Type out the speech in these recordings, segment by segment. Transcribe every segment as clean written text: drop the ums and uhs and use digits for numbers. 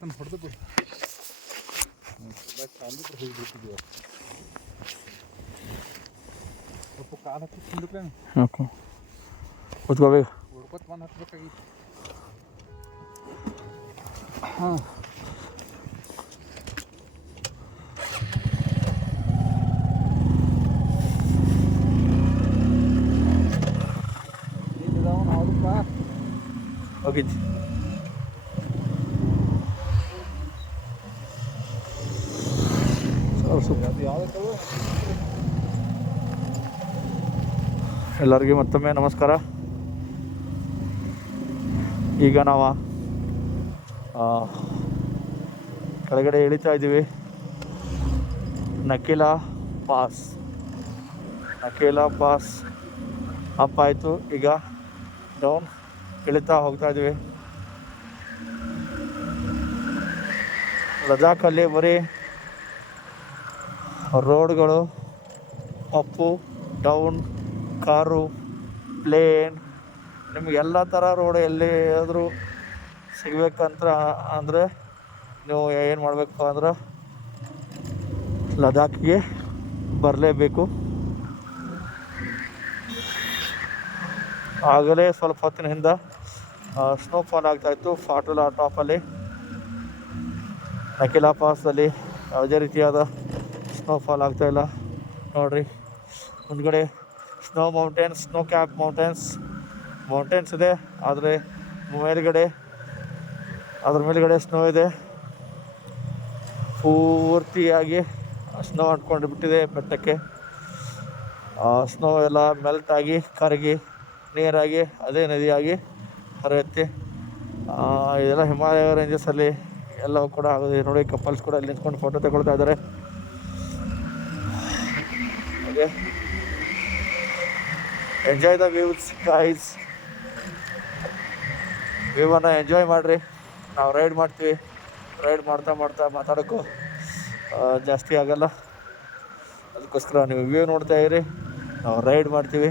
ಹೊಡೆದು ಹೋಗಿಬಿಡ್ತಿದ್ದೀವಿ ಸ್ವಲ್ಪ ಕಾಲು ಹತ್ತಿ ತಿಂದ್ರೆ ಓಕೆ ಕೂತ್ಕೋಬೇಕು ಹೊಡ್ಕೊತ ಬಂದು ಹತ್ಬೇಕಾಗಿತ್ತು. ಹಾಂ ಹೋಗಿದ್ದಿ ಅದು ಯಾವುದಕ್ಕೂ ಎಲ್ಲರಿಗೂ ಮತ್ತೊಮ್ಮೆ ನಮಸ್ಕಾರ. ಈಗ ನಾವು ಕೆಳಗಡೆ ಇಳಿತಾ ಇದ್ದೀವಿ. ನಕೇಲಾ ಪಾಸ್ ಅಪ್ ಆಯಿತು. ಈಗ ಡೌನ್ ಇಳಿತಾ ಹೋಗ್ತಾ ಇದ್ದೀವಿ. ಲದಾಖಲ್ಲಿ ಬರೀ ರೋಡ್ಗಳು ಅಪ್ಪು ಡೌನ್, ಕಾರು, ಪ್ಲೇನ್, ನಿಮಗೆಲ್ಲ ಥರ ರೋಡ್ ಎಲ್ಲಿ ಆದರೂ ಸಿಗ್ಬೇಕಂತ ಅಂದರೆ ನೀವು ಏನು ಮಾಡಬೇಕು ಅಂದ್ರೆ ಲದಾಖಿಗೆ ಬರಲೇಬೇಕು. ಆಗಲೇ ಸ್ವಲ್ಪ ಹೊತ್ತಿನ ಹಿಂದೆ ಸ್ನೋಫಾಲ್ ಆಗ್ತಾಯಿತ್ತು ಫಾಟುಲಾ ಟಾಪಲ್ಲಿ. ನಕೇಲಾ ಪಾಸಲ್ಲಿ ಯಾವುದೇ ರೀತಿಯಾದ ಸ್ನೋಫಾಲ್ ಆಗ್ತಾಯಿಲ್ಲ ನೋಡಿರಿ. ಮುಂದ್ಗಡೆ ಸ್ನೋ ಕ್ಯಾಪ್ ಮೌಂಟೇನ್ಸ್ ಇದೆ, ಆದರೆ ಅದ್ರ ಮೇಲ್ಗಡೆ ಸ್ನೋ ಇದೆ. ಪೂರ್ತಿಯಾಗಿ ಸ್ನೋ ಅಂಟ್ಕೊಂಡು ಬಿಟ್ಟಿದೆ ಬೆಟ್ಟಕ್ಕೆ. ಸ್ನೋ ಎಲ್ಲ ಮೆಲ್ಟ್ ಆಗಿ ಕರಗಿ ನೀರಾಗಿ ಅದೇ ನದಿಯಾಗಿ ಹರಿಯುತ್ತೆ. ಇದೆಲ್ಲ ಹಿಮಾಲಯ ರೇಂಜಸಲ್ಲಿ ಎಲ್ಲವೂ ಕೂಡ ಆಗೋದು. ನೋಡಿ, ಕಪಲ್ಸ್ ಕೂಡ ಇಲ್ಲಿ ನಿಂತ್ಕೊಂಡು ಫೋಟೋ ತಗೊಳ್ತಾ ಇದ್ದಾರೆ. ಹಾಗೆ ಎಂಜಾಯ್ ದ ವ್ಯೂಸ್ ಗೈಸ್. ವ್ಯೂವನ್ನು ಎಂಜಾಯ್ ಮಾಡಿರಿ. ನಾವು ರೈಡ್ ಮಾಡ್ತೀವಿ. ರೈಡ್ ಮಾಡ್ತಾ ಮಾತಾಡೋಕ್ಕೂ ಜಾಸ್ತಿ ಆಗಲ್ಲ. ಅದಕ್ಕೋಸ್ಕರ ನೀವು ವ್ಯೂ ನೋಡ್ತಾ ಇರಿ, ನಾವು ರೈಡ್ ಮಾಡ್ತೀವಿ.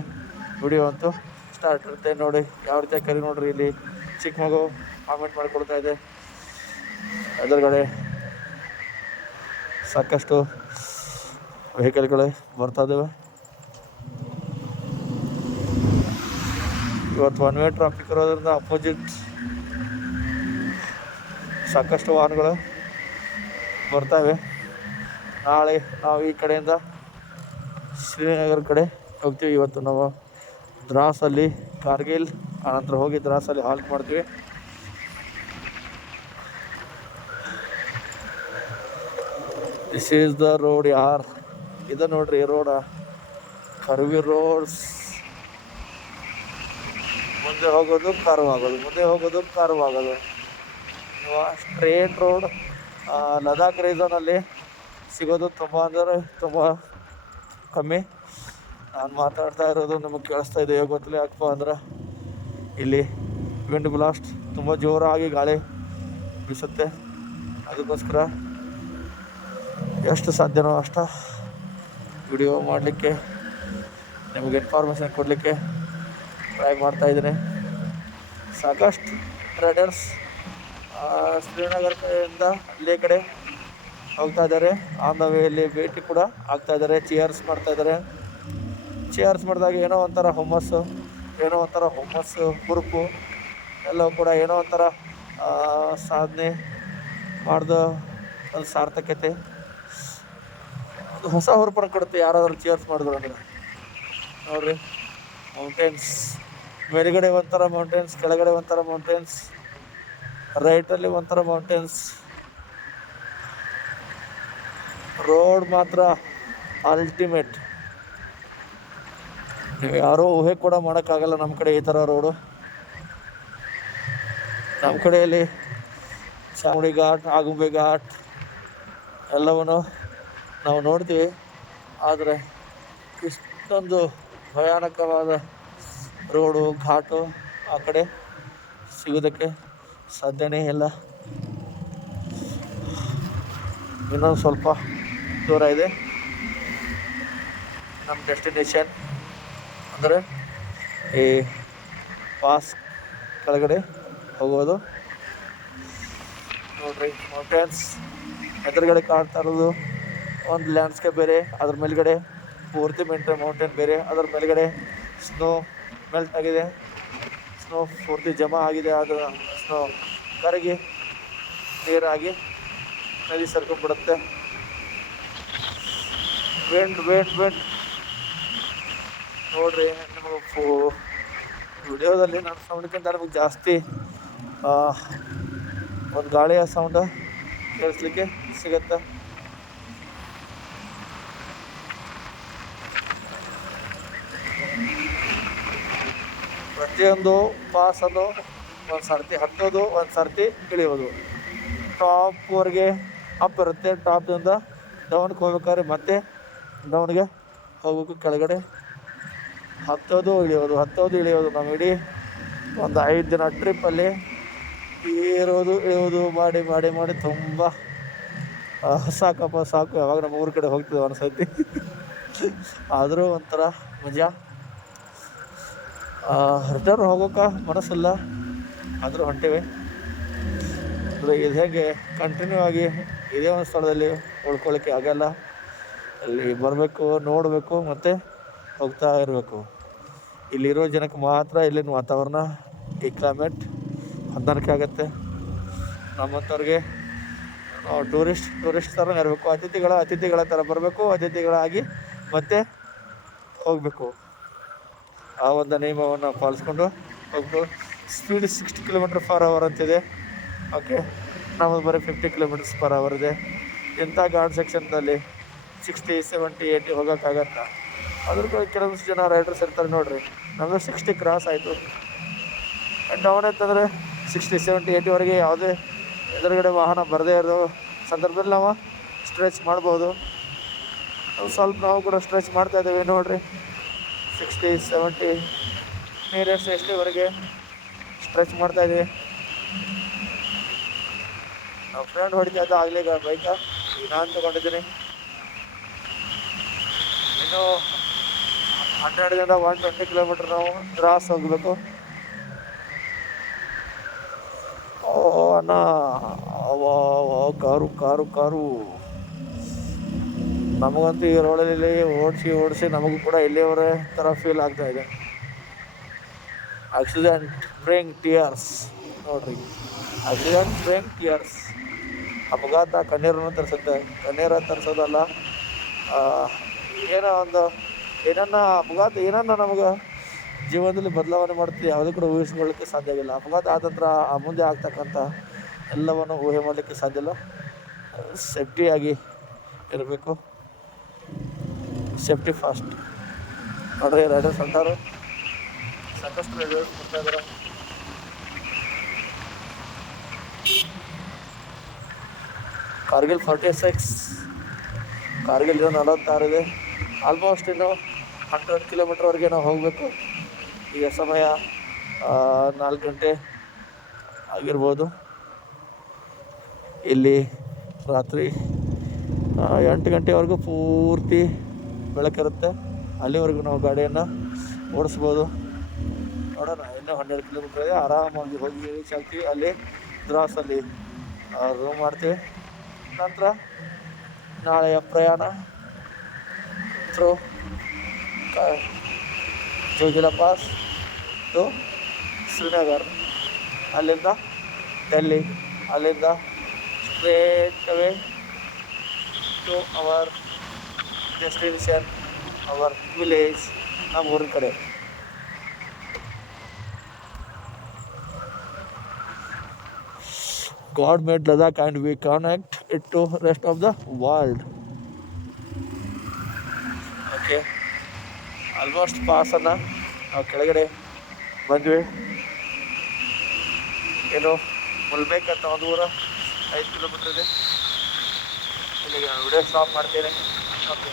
ವಿಡಿಯೋ ಅಂತೂ ಸ್ಟಾರ್ಟ್ ಇರುತ್ತೆ. ನೋಡಿ ಯಾವ ರೀತಿ ಕರಿ ನೋಡ್ರಿ. ಇಲ್ಲಿ ಚಿಕ್ಕ ಮಗು ಕಾಮೆಂಟ್ ಮಾಡಿಕೊಡ್ತಾ ಇದೆ. ಎದುರುಗಡೆ ಸಾಕಷ್ಟು ವೆಹಿಕಲ್ಗಳು ಬರ್ತಾ ಇದ್ದಾವೆ. ಇವತ್ತು 1 ವೇ ಟ್ರಾಫಿಕ್ ಇರೋದ್ರಿಂದ ಅಪೋಸಿಟ್ ಸಾಕಷ್ಟು ವಾಹನಗಳು ಬರ್ತಾವೆ. ನಾಳೆ ನಾವು ಈ ಕಡೆಯಿಂದ ಶ್ರೀನಗರ ಕಡೆ ಹೋಗ್ತೀವಿ. ಇವತ್ತು ನಾವು ದ್ರಾಸಲ್ಲಿ ಕಾರ್ಗಿಲ್, ಆನಂತರ ಹೋಗಿ ದ್ರಾಸಲ್ಲಿ ಹಾಲ್ಟ್ ಮಾಡ್ತೀವಿ. ದಿಸ್ ಈಸ್ ದ ರೋಡ್ ಯಾರ್. ಇದು ನೋಡ್ರಿ ರೋಡ, ಕರ್ವಿ ರೋಡ್ಸ್. ಮುಂದೆ ಹೋಗೋದು ಕರ್ವ್ ಆಗೋದು. ಸ್ಟ್ರೇಟ್ ರೋಡ್ ಲದಾಖ್ ರೀಸನಲ್ಲಿ ಸಿಗೋದು ತುಂಬ ಅಂದರೆ ತುಂಬ ಕಮ್ಮಿ. ನಾನು ಮಾತಾಡ್ತಾ ಇರೋದು ನಿಮಗೆ ಕೇಳಿಸ್ತಾ ಇದೆ ಗೊತ್ತಿಲ್ಲ. ಯಾಕಪ್ಪ ಅಂದ್ರೆ ಇಲ್ಲಿ ವಿಂಡ್ ಬ್ಲಾಸ್ಟ್ ತುಂಬ ಜೋರಾಗಿ ಗಾಳಿ ಬೀಸುತ್ತೆ. ಅದಕ್ಕೋಸ್ಕರ ಎಷ್ಟು ಸಾಧ್ಯನೋ ಅಷ್ಟು ವಿಡಿಯೋ ಮಾಡಲಿಕ್ಕೆ, ನಿಮಗೆ ಇನ್ಫಾರ್ಮೇಷನ್ ಕೊಡಲಿಕ್ಕೆ ಟ್ರೈ ಮಾಡ್ತಾಯಿದ್ದೀನಿ. ಸಾಕಷ್ಟು ರೈಡರ್ಸ್ ಶ್ರೀನಗರ ಕಡೆಯಿಂದ ಅಲ್ಲೇ ಕಡೆ ಹೋಗ್ತಾ ಇದ್ದಾರೆ. ಆನ್ ದ ವೇಯಲ್ಲಿ ಭೇಟಿ ಕೂಡ ಆಗ್ತಾಯಿದ್ದಾರೆ. ಚೇರ್ಸ್ ಮಾಡ್ತಾಯಿದ್ದಾರೆ. ಚೇರ್ಸ್ ಮಾಡಿದಾಗ ಏನೋ ಒಂಥರ ಹುಮ್ಮಸ್ಸು ಹುರುಪು ಎಲ್ಲವೂ ಕೂಡ ಏನೋ ಒಂಥರ ಸಾಧನೆ ಮಾಡಿದ ಒಂದು ಸಾರ್ಥಕತೆ, ಅದು ಹೊಸ ಹುರುಪನ್ನು ಕೊಡುತ್ತೆ ಯಾರಾದರೂ ಚೇರ್ಸ್ ಮಾಡಿದ್ರು ಅಂದರೆ. ನೋಡಿರಿ, ಮೌಂಟೇನ್ಸ್ ಮೇಲುಗಡೆ ಒಂಥರ ಮೌಂಟೇನ್ಸ್, ಕೆಳಗಡೆ ಒಂಥರ ಮೌಂಟೇನ್ಸ್, ರೈಟಲ್ಲಿ ಒಂಥರ ಮೌಂಟೇನ್ಸ್. ರೋಡ್ ಮಾತ್ರ ಅಲ್ಟಿಮೇಟ್. ನೀವು ಯಾರೂ ಊಹೆ ಕೂಡ ಮಾಡೋಕ್ಕಾಗಲ್ಲ ನಮ್ಮ ಕಡೆ ಈ ಥರ ರೋಡು. ನಮ್ಮ ಕಡೆಯಲ್ಲಿ ಚಾಮುಂಡಿ ಘಾಟ್, ಆಗುಂಬೆ ಘಾಟ್ ಎಲ್ಲವನ್ನು ನಾವು ನೋಡ್ತೀವಿ. ಆದರೆ ಇಷ್ಟೊಂದು ಭಯಾನಕವಾದ ರೋಡು, ಘಾಟು ಆ ಕಡೆ ಸಿಗೋದಕ್ಕೆ ಸಾಧ್ಯನೇ ಇಲ್ಲ. ಇನ್ನೊಂದು ಸ್ವಲ್ಪ ದೂರ ಇದೆ ನಮ್ಮ ಡೆಸ್ಟಿನೇಷನ್. ಅಂದರೆ ಈ ಪಾಸ್ ಕೆಳಗಡೆ ಹೋಗೋದು. ನೋಡ್ರಿ ಮೌಂಟೇನ್ಸ್ ಎದುರುಗಡೆ ಕಾಣ್ತಾ ಇರೋದು ಒಂದು ಲ್ಯಾಂಡ್ಸ್ಕೇಪ್ ಬೇರೆ, ಅದ್ರ ಮೇಲ್ಗಡೆ ಪೂರ್ತಿ ಮೌಂಟೇನ್ ಬೇರೆ, ಅದ್ರ ಮೇಲ್ಗಡೆ ಸ್ನೋ ಮೆಲ್ಟ್ ಆಗಿದೆ, ಸ್ನೋ ಪೂರ್ತಿ ಜಮಾ ಆಗಿದೆ. ಅದು ಸ್ನೋ ಕರಗಿ ನೀರಾಗಿ ನದಿ ಸರ್ಕೊಂಡ್ಬಿಡುತ್ತೆ. ವೆಂಡ್ ನೋಡ್ರಿ, ನಿಮಗೆ ವಿಡಿಯೋದಲ್ಲಿ ನನ್ನ ಸೌಂಡ್ಗಿಂತ ನಮಗೆ ಜಾಸ್ತಿ ಒಂದು ಗಾಳಿಯ ಸೌಂಡ್ ಕೇಳಿಸ್ಲಿಕ್ಕೆ ಸಿಗುತ್ತೆ. ಪ್ರತಿಯೊಂದು ಪಾಸನ್ನು ಒಂದು ಸರ್ತಿ ಹತ್ತೋದು, ಒಂದು ಸರ್ತಿ ಇಳಿಯೋದು. ಟಾಪ್ವರೆಗೆ ಅಪ್ ಇರುತ್ತೆ, ಟಾಪ್ದಿಂದ ಡೌನ್ಗೆ ಹೋಗ್ಬೇಕಾದ್ರೆ ಮತ್ತೆ ಡೌನ್ಗೆ ಹೋಗ್ಬೇಕು. ಕೆಳಗಡೆ ಹತ್ತೋದು ಇಳಿಯೋದು ನಾವು ಇಡೀ ಒಂದು 5 ದಿನ ಟ್ರಿಪ್ಪಲ್ಲಿ ಏರೋದು ಇಳಿಯೋದು ಮಾಡಿ ತುಂಬ ಸಾಕಪ್ಪ ಸಾಕು. ಯಾವಾಗ ನಮ್ಮ ಊರ ಕಡೆ ಹೋಗ್ತೀವಿ ಅನ್ಸತಿ. ಆದರೂ ಒಂಥರ ಮಜಾ. ರಿಟರ್ನ್ ಹೋಗೋಕೆ ಮನಸ್ಸಿಲ್ಲ, ಆದರೂ ಹೊಂಟೇವೆ. ಇದು ಹೇಗೆ ಕಂಟಿನ್ಯೂ ಆಗಿ ಇದೇ ಒಂದು ಸ್ಥಳದಲ್ಲಿ ಉಳ್ಕೊಳ್ಳೋಕ್ಕೆ ಆಗಲ್ಲ. ಅಲ್ಲಿ ಬರಬೇಕು, ನೋಡಬೇಕು, ಮತ್ತು ಹೋಗ್ತಾ ಇರಬೇಕು. ಇಲ್ಲಿರೋ ಜನಕ್ಕೆ ಮಾತ್ರ ಇಲ್ಲಿನ ವಾತಾವರಣ, ಈ ಕ್ಲೈಮೇಟ್ ಹೊಂದಾಣಿಕೆ ಆಗುತ್ತೆ. ನಮ್ಮಂಥವ್ರಿಗೆ ಟೂರಿಸ್ಟ್ ಥರ ಇರಬೇಕು, ಅತಿಥಿಗಳ ಥರ ಬರಬೇಕು, ಅತಿಥಿಗಳಾಗಿ ಮತ್ತೆ ಹೋಗಬೇಕು. ಆ ಒಂದು ನಿಯಮವನ್ನು ಪಾಲಿಸ್ಕೊಂಡು ಹೋಗ್ಬೇಕು. ಸ್ಪೀಡ್ 60 km/h ಅಂತಿದೆ. ಓಕೆ, ನಮ್ಮದು ಬರೀ 50 km/h ಇದೆ. ಇಂಥ ಘಾಟ್ ಸೆಕ್ಷನ್ದಲ್ಲಿ 60, 70, 80 ಹೋಗೋಕ್ಕಾಗತ್ತ? ಅದ್ರ ಕೆಲವೊಂದಿಷ್ಟು ಜನ ರೈಡರ್ಸ್ ಇರ್ತಾರೆ ನೋಡ್ರಿ. ನಮ್ಮದು 60 ಕ್ರಾಸ್ ಆಯಿತು, ಡೌನ್ ಆಯ್ತಂದರೆ 60, 70, 80ವರೆಗೆ ಯಾವುದೇ ಎದುರುಗಡೆ ವಾಹನ ಬರದೇ ಇರೋ ಸಂದರ್ಭದಲ್ಲಿ ನಾವು ಸ್ಟ್ರೆಚ್ ಮಾಡ್ಬೋದು. ಸ್ವಲ್ಪ ನಾವು ಕೂಡ ಸ್ಟ್ರೆಚ್ ಮಾಡ್ತಾಯಿದ್ದೇವೆ ನೋಡಿರಿ. 60, 70 ನಿಯರೆಸ್ಟ್ 80ವರೆಗೆ ಸ್ಟ್ರೆಚ್ ಮಾಡ್ತಾಯಿದ್ದೀವಿ. ನಾವು ಫ್ರೆಂಡ್ ಹೊಡಿತಾ ಇದ್ದ ಆಗಲೇ ಬೈಕ, ಈಗ ನಾನು ತೊಗೊಂಡಿದ್ದೀನಿ. ಇನ್ನು 100ದಿಂದ 120 km ನಾವು ಕ್ರಾಸ್ ಹೋಗಬೇಕು. ಅಣ್ಣ, ಕಾರು ನಮಗಂತೂ ಈ ರೋಡಲ್ಲಿ ಓಡಿಸಿ ನಮಗೂ ಕೂಡ ಇಲ್ಲಿಯವರೇ ಥರ ಫೀಲ್ ಆಗ್ತಾಯಿದೆ. ಆಕ್ಸಿಡೆಂಟ್ ಬ್ರಿಂಗ್ ಟಿಯರ್ಸ್ ನೋಡ್ರಿ, ಆಕ್ಸಿಡೆಂಟ್ ಬ್ರಿಂಗ್ ಟಿಯರ್ಸ್. ಅಪಘಾತ ಕಣ್ಣೀರನ್ನು ತರಿಸುತ್ತೆ. ಕಣ್ಣೀರು ತರಿಸೋದಲ್ಲ, ಅಪಘಾತ ಏನನ್ನ ನಮಗೆ ಜೀವನದಲ್ಲಿ ಬದಲಾವಣೆ ಮಾಡ್ತೀವಿ, ಯಾವುದೂ ಕೂಡ ಊಹಿಸ್ಕೊಳ್ಳಿಕ್ಕೆ ಸಾಧ್ಯ ಇಲ್ಲ. ಅಪಘಾತ ಆದ ನಂತರ ಮುಂದೆ ಆಗ್ತಕ್ಕಂಥ ಎಲ್ಲವನ್ನು ಊಹೆ ಮಾಡಲಿಕ್ಕೆ ಸಾಧ್ಯ ಇಲ್ಲ. ಸೇಫ್ಟಿಯಾಗಿ ಇರಬೇಕು, ಸೇಫ್ಟಿ ಫಾಸ್ಟ್. ನೋಡ್ರಿ, ರೈಡರ್ಸ್ ಅಂತಾರೆ, ಸಾಕಷ್ಟು ರೈಡರ್ಸ್ ಬರ್ತಾ ಇದ್ದಾರೆ. ಕಾರ್ಗಿಲ್ 46, ಕಾರ್ಗಿಲ್ 46 ಇದೆ. ಆಲ್ಮೋಸ್ಟ್ ಇನ್ನು 100 km ನಾವು ಹೋಗಬೇಕು. ಈಗ ಸಮಯ 4 ಗಂಟೆ ಆಗಿರ್ಬೋದು. ಇಲ್ಲಿ ರಾತ್ರಿ 8 ಗಂಟೆವರೆಗೂ ಪೂರ್ತಿ ಬೆಳಕಿರುತ್ತೆ. ಅಲ್ಲಿವರೆಗೂ ನಾವು ಗಾಡಿಯನ್ನು ಓಡಿಸ್ಬೋದು. ನೋಡೋಣ, ಇನ್ನೂ 12 km ಇದೆ. ಆರಾಮಾಗಿ ಹೋಗಿ ರೀಚ್ ಆಗ್ತೀವಿ. ಅಲ್ಲಿ ದ್ರಾಸಲ್ಲಿ ರೂಮ್ ಮಾಡ್ತೀವಿ. ನಂತರ ನಾಳೆಯ ಪ್ರಯಾಣ through Zojila pass to Srinagar, ಅಲ್ಲಿಂದ ಡೆಲ್ಲಿ, ಅಲ್ಲಿಂದ straight away to our destination, our village, ನಮ್ಮ ಊರಿನ ಕಡೆ. God made Ladakh and we connect it to rest of the world. Okay, almost ಪಾಸನ್ನು ನಾವು ಕೆಳಗಡೆ ಬಂದ್ವಿ. ಏನು ಮುಲ್ಬೇಕಂತ ಒಂದು ಊರ 5 km ಇದೆ. ಇಲ್ಲಿಗೆ ವಿಡಿಯೋ ಸ್ಟಾಪ್ ಮಾಡ್ತೇನೆ. ಓಕೆ.